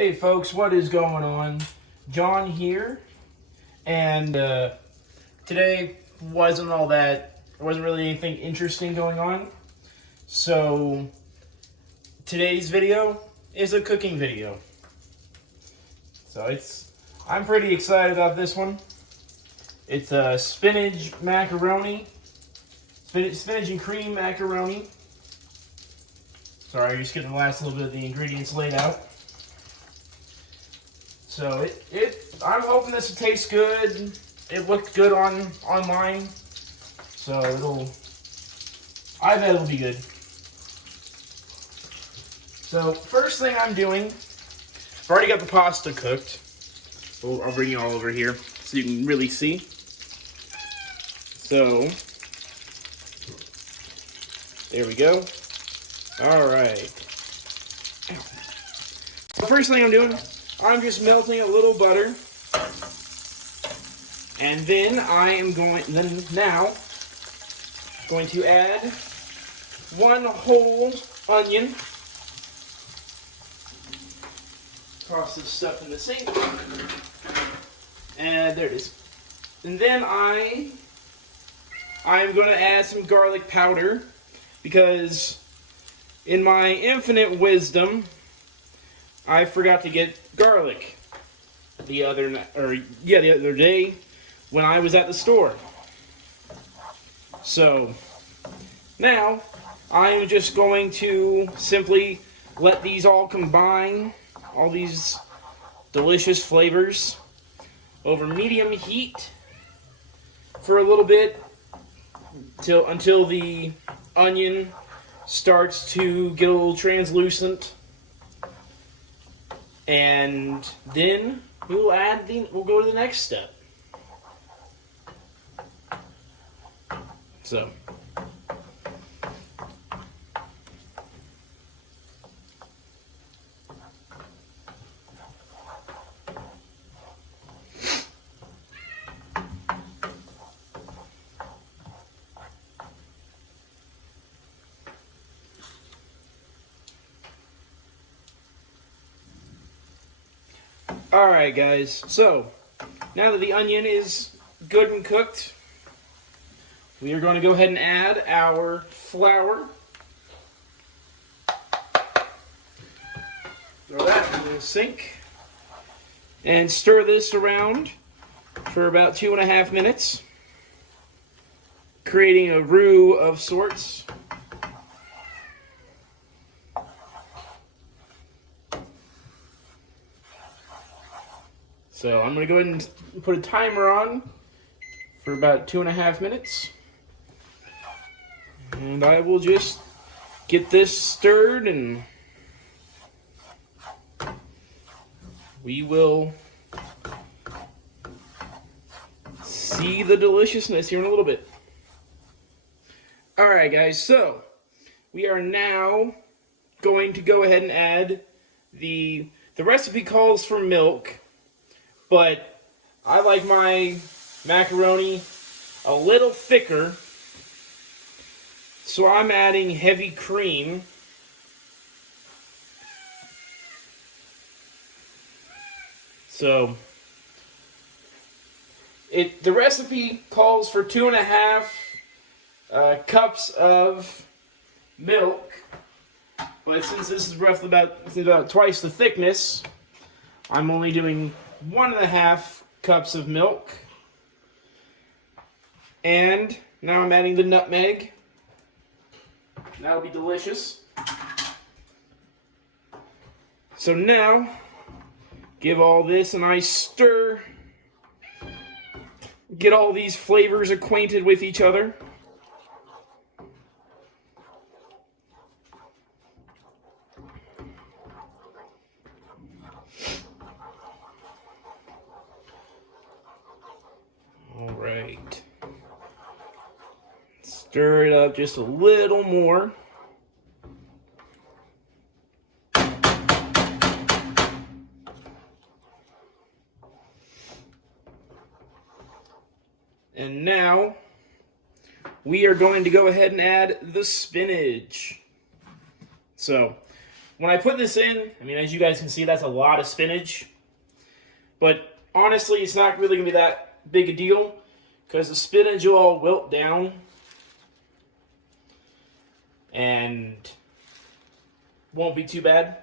Hey folks, what is going on? John here, and today wasn't really anything interesting going on. So today's video is a cooking video. So I'm pretty excited about this one. It's a spinach macaroni, spinach and cream macaroni. Sorry, just getting the last little bit of the ingredients laid out. So I'm hoping this will taste good. It looked good online, so I bet it'll be good. So first thing I'm doing, I've already got the pasta cooked. I'll bring you all over here so you can really see. So there we go. All right. The first thing I'm doing, I'm just melting a little butter, and then I am going to add one whole onion. Toss this stuff in the sink, and there it is. And then I'm going to add some garlic powder, because in my infinite wisdom, I forgot to get garlic the other day when I was at the store. So now I'm just going to simply let these all combine, all these delicious flavors, over medium heat for a little bit until the onion starts to get a little translucent. And then we'll go to the next step. So alright guys, so now that the onion is good and cooked, we are going to go ahead and add our flour. Throw that in the sink and stir this around for about 2.5 minutes, creating a roux of sorts. So I'm going to go ahead and put a timer on for about 2.5 minutes. And I will just get this stirred, and we will see the deliciousness here in a little bit. Alright guys, so we are now going to go ahead and add the recipe calls for milk, but I like my macaroni a little thicker, so I'm adding heavy cream. So the recipe calls for 2.5 cups of milk, but since this is roughly about twice the thickness, I'm only doing 1.5 cups of milk. And now I'm adding the nutmeg. That'll be delicious. So now, give all this a nice stir. Get all these flavors acquainted with each other. All right. Stir it up just a little more. And now we are going to go ahead and add the spinach. So when I put this in, I mean, as you guys can see, that's a lot of spinach. But honestly, it's not really going to be that big a deal because the spinach will all wilt down and won't be too bad.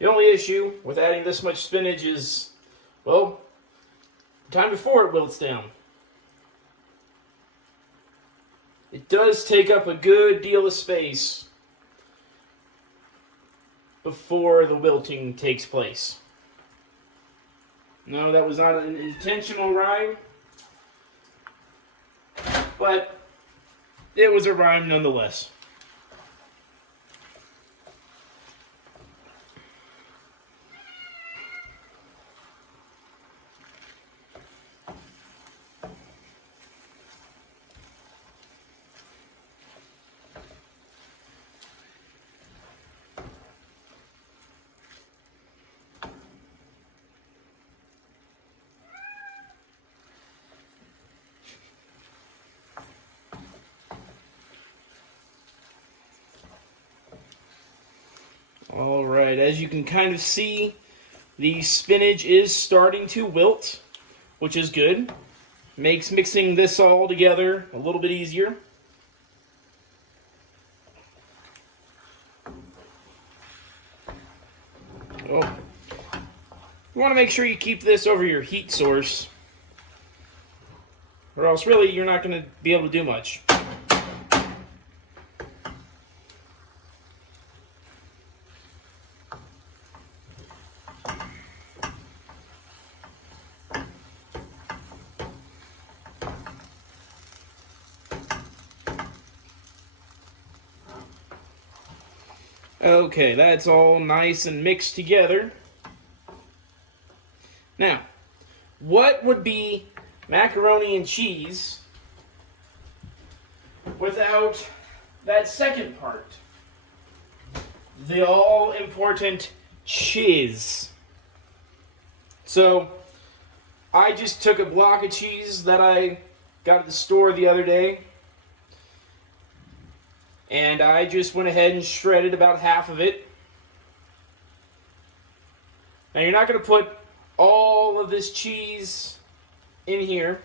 The only issue with adding this much spinach is, well, the time before it wilts down. It does take up a good deal of space before the wilting takes place. No, that was not an intentional rhyme, but it was a rhyme nonetheless. All right, as you can kind of see, the spinach is starting to wilt, which is good. Makes mixing this all together a little bit easier. Oh, you want to make sure you keep this over your heat source, or else really you're not going to be able to do much. Okay, that's all nice and mixed together. Now, what would be macaroni and cheese without that second part? The all-important cheese. So, I just took a block of cheese that I got at the store the other day, and I just went ahead and shredded about half of it. Now you're not going to put all of this cheese in here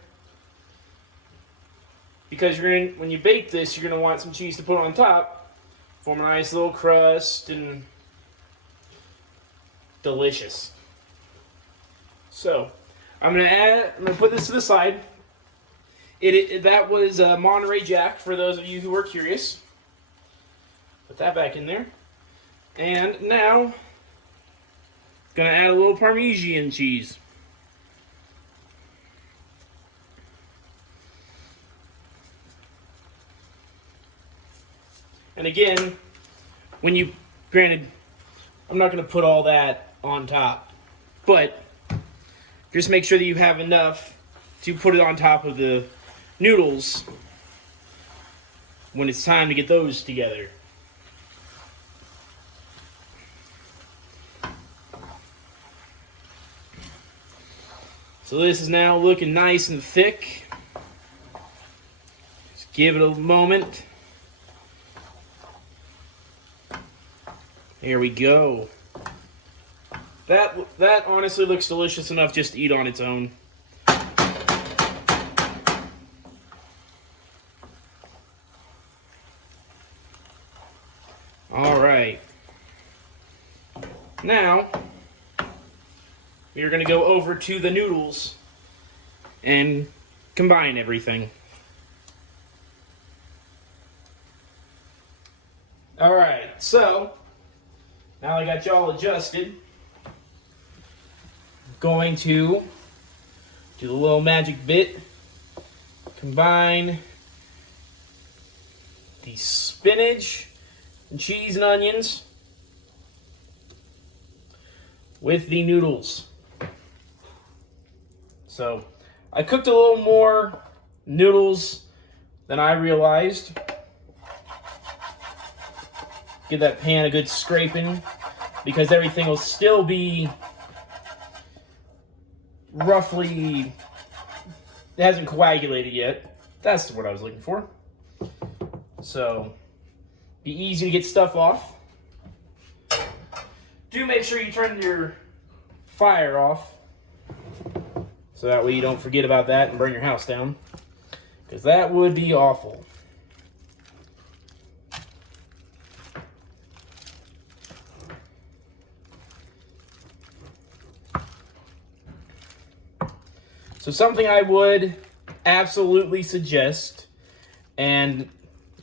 because when you bake this, you're going to want some cheese to put on top, form a nice little crust and delicious. So I'm going to put this to the side. That was Monterey Jack for those of you who are curious. Put that back in there. And now, gonna add a little Parmesan cheese. And again, granted, I'm not gonna put all that on top, but just make sure that you have enough to put it on top of the noodles when it's time to get those together. So this is now looking nice and thick. Just give it a moment. Here we go. That honestly looks delicious enough just to eat on its own. All right. Now, we are going to go over to the noodles and combine everything. All right, so now I got y'all adjusted. I'm going to do the little magic bit. Combine the spinach and cheese and onions with the noodles. So I cooked a little more noodles than I realized. Give that pan a good scraping because everything will still be roughly, it hasn't coagulated yet. That's what I was looking for. So, be easy to get stuff off. Do make sure you turn your fire off, so that way you don't forget about that and burn your house down, because that would be awful. So something I would absolutely suggest, and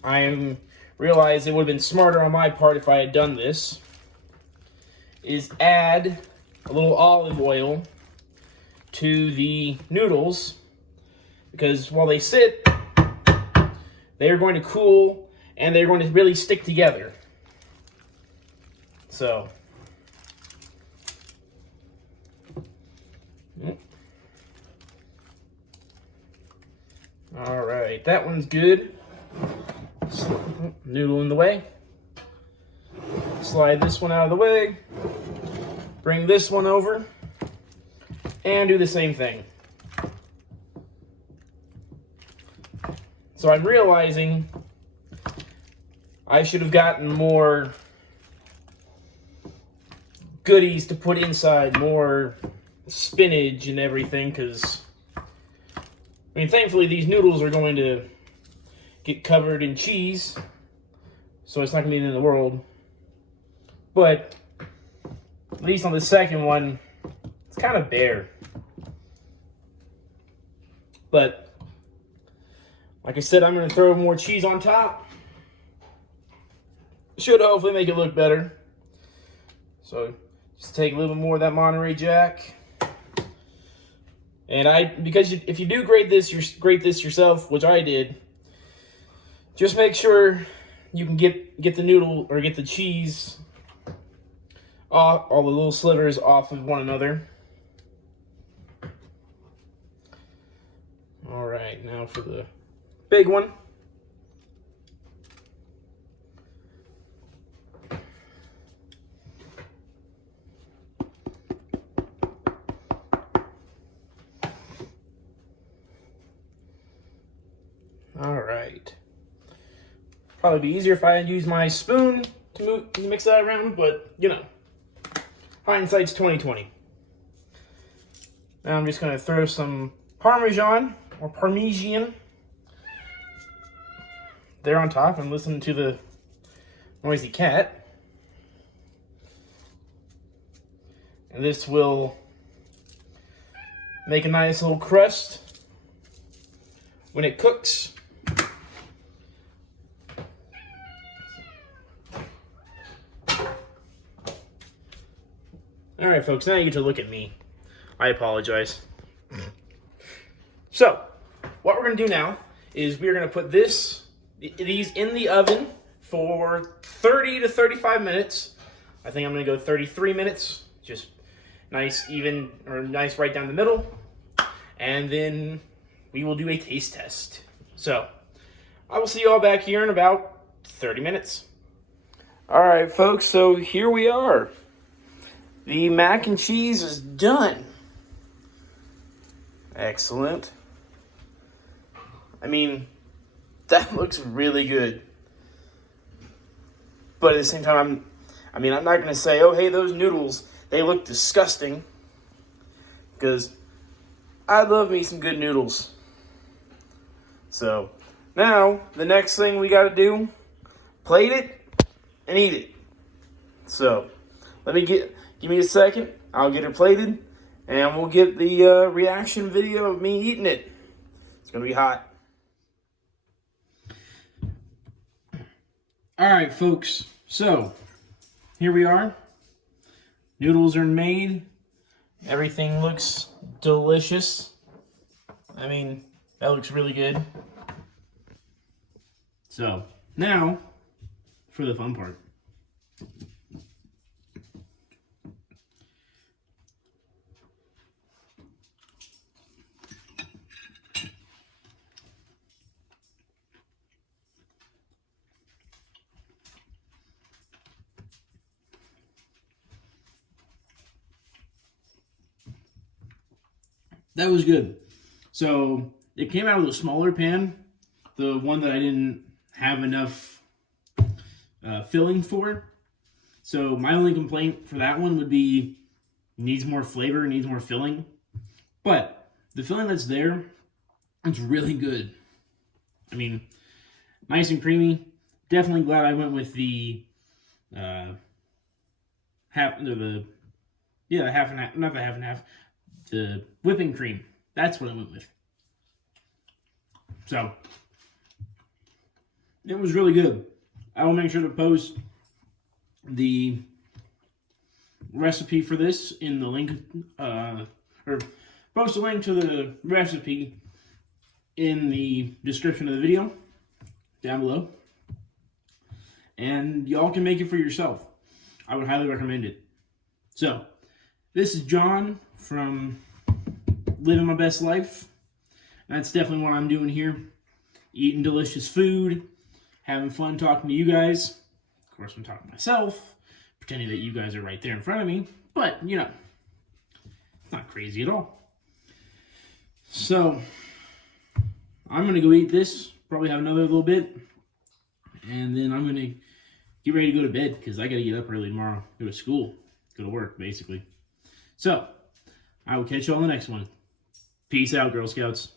I realize it would have been smarter on my part if I had done this, is add a little olive oil to the noodles, because while they sit, they are going to cool and they're going to really stick together. So, all right, that one's good. Noodle in the way. Slide this one out of the way. Bring this one over. And do the same thing. So I'm realizing I should have gotten more goodies to put inside, more spinach and everything, because I mean, thankfully these noodles are going to get covered in cheese, so it's not going to be the end of the world. But at least on the second one, it's kind of bare. But like I said, I'm going to throw more cheese on top. Should hopefully make it look better. So just take a little bit more of that Monterey Jack. And because if you do grate this yourself, which I did, just make sure you can get the noodle or get the cheese off, all the little slivers off of one another. All right, now for the big one. All right. Probably be easier if I had used my spoon to mix that around, but you know, hindsight's 20/20. Now I'm just gonna throw some Parmesan or Parmesan there on top and listen to the noisy cat. And this will make a nice little crust when it cooks. All right, folks, now you get to look at me. I apologize. So, what we're going to do now is we're going to put these in the oven for 30 to 35 minutes. I think I'm going to go 33 minutes, just nice even, or nice right down the middle. And then we will do a taste test. So, I will see you all back here in about 30 minutes. All right, folks, so here we are. The mac and cheese is done. Excellent. I mean, that looks really good. But at the same time, I'm not going to say, oh, hey, those noodles, they look disgusting. Because I love me some good noodles. So, now, the next thing we got to do, plate it and eat it. So, give me a second, I'll get it plated, and we'll get the reaction video of me eating it. It's going to be hot. Alright, folks, so here we are. Noodles are made. Everything looks delicious. I mean, that looks really good. So, now, for the fun part. That was good. So it came out of a smaller pan, the one that I didn't have enough filling for. So my only complaint for that one would be needs more flavor, needs more filling. But the filling that's there, it's really good. I mean, nice and creamy. Definitely glad I went with the half and half, not the half and half, the whipping cream. That's what I went with. So it was really good. I will make sure to post the recipe for this in the link, or post a link to the recipe in the description of the video down below. And y'all can make it for yourself. I would highly recommend it. So, this is John from Living My Best Life. That's definitely what I'm doing here. Eating delicious food, having fun talking to you guys. Of course, I'm talking to myself, pretending that you guys are right there in front of me. But, you know, it's not crazy at all. So, I'm going to go eat this, probably have another little bit, and then I'm going to get ready to go to bed because I got to get up early tomorrow, go to school, go to work, basically. So, I will catch you all in the next one. Peace out, Girl Scouts.